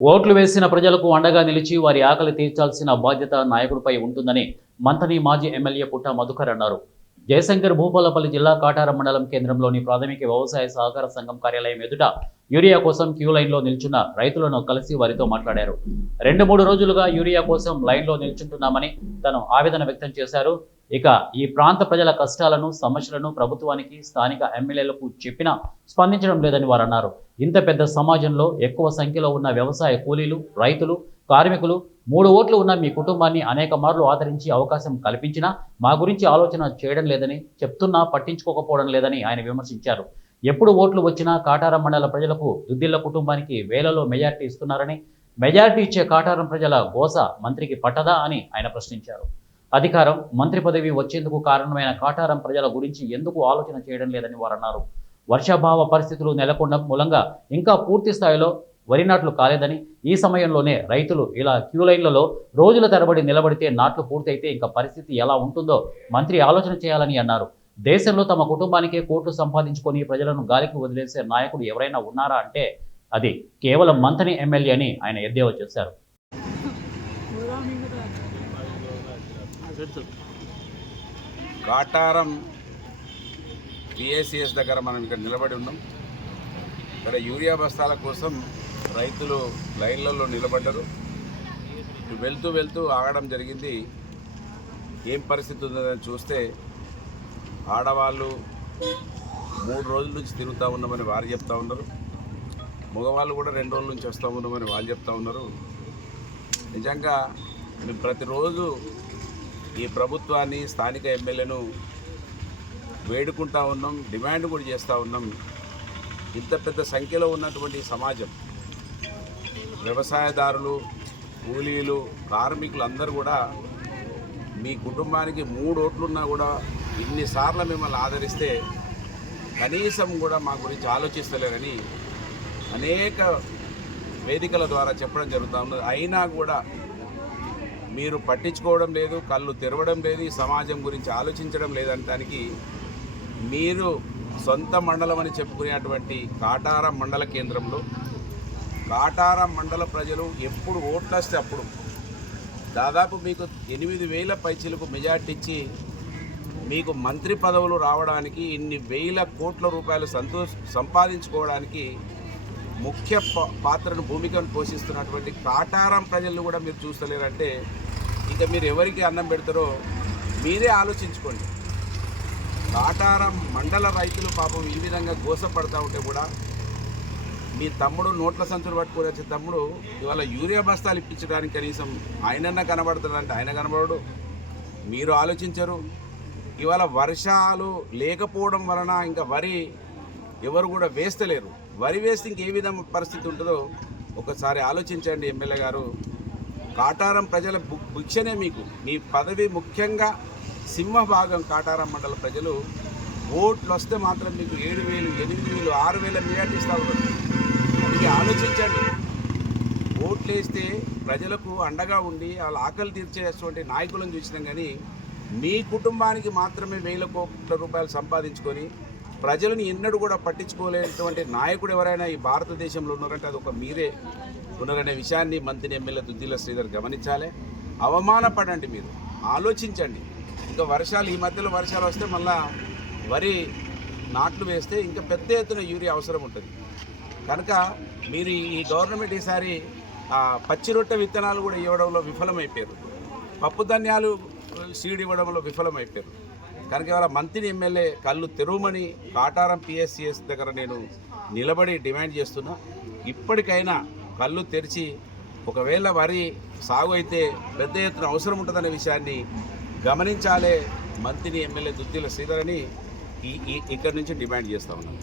ఓట్లు వేసిన ప్రజలకు అండగా నిలిచి వారి ఆకలి తీర్చాల్సిన బాధ్యత నాయకుడిపై ఉంటుందని మంథని మాజీ ఎమ్మెల్యే పుట్ట మధుకర్ అన్నారు. జయశంకర్ భూపాలపల్లి జిల్లా కాటారం మండలం కేంద్రంలోని ప్రాథమిక వ్యవసాయ సహకార సంఘం కార్యాలయం ఎదుట యూరియా కోసం క్యూ లైన్లో నిల్చున్న రైతులను కలిసి వారితో మాట్లాడారు. 2-3 రోజులుగా యూరియా కోసం లైన్లో నిల్చుంటున్నామని తను ఆవేదన వ్యక్తం చేశారు. ఇక ఈ ప్రాంత ప్రజల కష్టాలను, సమస్యలను ప్రభుత్వానికి, స్థానిక ఎమ్మెల్యేలకు చెప్పినా స్పందించడం లేదని వారు అన్నారు. ఇంత పెద్ద సమాజంలో ఎక్కువ సంఖ్యలో ఉన్న వ్యవసాయ కూలీలు, రైతులు, కార్మికులు 3 ఓట్లు ఉన్న మీ కుటుంబాన్ని అనేక మార్లు ఆదరించి అవకాశం కల్పించినా మా గురించి ఆలోచన చేయడం లేదని, చెప్తున్నా పట్టించుకోకపోవడం లేదని ఆయన విమర్శించారు. ఎప్పుడు ఓట్లు వచ్చినా కాటారం మండల ప్రజలకు దుద్దిళ్ల కుటుంబానికి వేలలో మెజార్టీ ఇస్తున్నారని, మెజార్టీ ఇచ్చే కాటారం ప్రజల గోస మంత్రికి పట్టదా అని ఆయన ప్రశ్నించారు. అధికారం, మంత్రి పదవి వచ్చేందుకు కారణమైన కాటారం ప్రజల గురించి ఎందుకు ఆలోచన చేయడం లేదని వారు అన్నారు. వర్షాభావ పరిస్థితులు నెలకొన్న మూలంగా ఇంకా పూర్తి స్థాయిలో వరి నాట్లు కాలేదని, ఈ సమయంలోనే రైతులు ఇలా క్యూ లైన్లలో రోజుల తరబడి నిలబడితే నాట్లు పూర్తయితే ఇంకా పరిస్థితి ఎలా ఉంటుందో మంత్రి ఆలోచన చేయాలని అన్నారు. దేశంలో తమ కుటుంబానికే కోట్లు సంపాదించుకొని ప్రజలను గాలికి వదిలేసే నాయకుడు ఎవరైనా ఉన్నారా అంటే అది కేవలం మంథని ఎమ్మెల్యే అని ఆయన ఎద్దేవా చేశారు. కాటారం పిఎస్సిఎస్ దగ్గర మనం ఇక్కడ నిలబడి ఉన్నాం. ఇక్కడ యూరియా బస్తాల కోసం రైతులు లైన్లలో నిలబడ్డారు. వెళ్తూ వెళ్తూ ఆగడం జరిగింది. ఏం పరిస్థితి ఉందని చూస్తే ఆడవాళ్ళు 3 రోజుల నుంచి తిరుగుతూ ఉన్నామని వారు చెప్తా ఉన్నారు. మగవాళ్ళు కూడా 2 రోజుల నుంచి వస్తూ ఉన్నామని వాళ్ళు చెప్తా ఉన్నారు. నిజంగా మేము ప్రతిరోజు ఈ ప్రభుత్వాన్ని, స్థానిక ఎమ్మెల్యేను వేడుకుంటా ఉన్నాం, డిమాండ్ కూడా చేస్తూ ఉన్నాం. ఇంత పెద్ద సంఖ్యలో ఉన్నటువంటి సమాజం, వ్యవసాయదారులు, కూలీలు, కార్మికులు అందరూ కూడా మీ కుటుంబానికి 3 ఓట్లున్నా కూడా ఇన్నిసార్లు మిమ్మల్ని ఆదరిస్తే కనీసం కూడా మా గురించి ఆలోచిస్తలేరని అనేక వేదికల ద్వారా చెప్పడం జరుగుతూ ఉన్నది. అయినా కూడా మీరు పట్టించుకోవడం లేదు, కళ్ళు తెరవడం లేదు, ఈ సమాజం గురించి ఆలోచించడం లేదనడానికి మీరు సొంత మండలం అని చెప్పుకునేటువంటి కాటారం మండల కేంద్రంలో కాటారం మండల ప్రజలు ఎప్పుడు ఓట్లు వస్తే అప్పుడు దాదాపు మీకు 8,000 పైచీలకు మెజార్టీ ఇచ్చి మీకు మంత్రి పదవులు రావడానికి, ఇన్ని వేల కోట్ల రూపాయలు సంపాదించుకోవడానికి ముఖ్య పాత్రను, భూమికను పోషిస్తున్నటువంటి కాటారం ప్రజలను కూడా మీరు చూస్తలేరంటే ఇక మీరు ఎవరికి అన్నం పెడతారో మీరే ఆలోచించుకోండి. కాటారం మండల రైతులు పాపం ఈ విధంగా గోసపడతా ఉంటే కూడా మీ తమ్ముడు నోట్ల సంచులు పట్టుకొని వచ్చే తమ్ముడు ఇవాళ యూరియా బస్తాలు ఇప్పించడానికి కనీసం ఆయనన్నా కనబడుతుందంటే ఆయన కనబడడు. మీరు ఆలోచించరు. ఇవాళ వర్షాలు లేకపోవడం వలన ఇంకా వరి ఎవరు కూడా వేస్తలేరు. వరి వేస్తే ఇంకే విధంగా పరిస్థితి ఉంటుందో ఒకసారి ఆలోచించండి ఎమ్మెల్యే గారు. కాటారం ప్రజల భిక్షనే మీకు, మీ పదవి ముఖ్యంగా సింహభాగం కాటారం మండల ప్రజలు ఓట్లు వస్తే మాత్రం మీకు 7,000, 8,000, 6,000 మెజార్టీ ఇస్తూ ఉన్నారు. అందుకే ఆలోచించండి. ఓట్లు వేస్తే ప్రజలకు అండగా ఉండి వాళ్ళ ఆకలి తీర్చేటువంటి నాయకులను చూసినాం, కానీ మీ కుటుంబానికి మాత్రమే 1,000 కోట్ల రూపాయలు సంపాదించుకొని ప్రజలను ఎన్నడూ కూడా పట్టించుకోలేనటువంటి నాయకుడు ఎవరైనా ఈ భారతదేశంలో ఉన్నారంటే అది ఒక మీరే ఉన్నారనే విషయాన్ని మంత్రి ఎమ్మెల్యే దుద్దిళ్ల శ్రీధర్ గమనించాలి. అవమానపడండి, మీరు ఆలోచించండి. ఇంకా వర్షాలు, ఈ మధ్యలో వర్షాలు వస్తే మళ్ళా వరి నాట్లు వేస్తే ఇంకా పెద్ద ఎత్తున యూరియా అవసరం ఉంటుంది. కనుక మీరు ఈ గవర్నమెంట్ ఈసారి పచ్చి రొట్టె విత్తనాలు కూడా ఇవ్వడంలో విఫలమైపోయారు, పప్పు ధాన్యాలు సీడ్ ఇవ్వడంలో విఫలమైపోయారు. కనుక ఇవాళ మంత్రి ఎమ్మెల్యే కళ్ళు తెరవమని కాటారం పిఎస్సిఎస్ దగ్గర నేను నిలబడి డిమాండ్ చేస్తున్నా. ఇప్పటికైనా కళ్ళు తెరిచి ఒకవేళ వరి సాగు అయితే పెద్ద ఎత్తున అవసరం ఉంటుందనే విషయాన్ని గమనించాలే మంత్రి ఎమ్మెల్యే దుద్దిళ్ల శ్రీధర్ అని ఇక్కడి నుంచి డిమాండ్ చేస్తూ ఉన్నాను.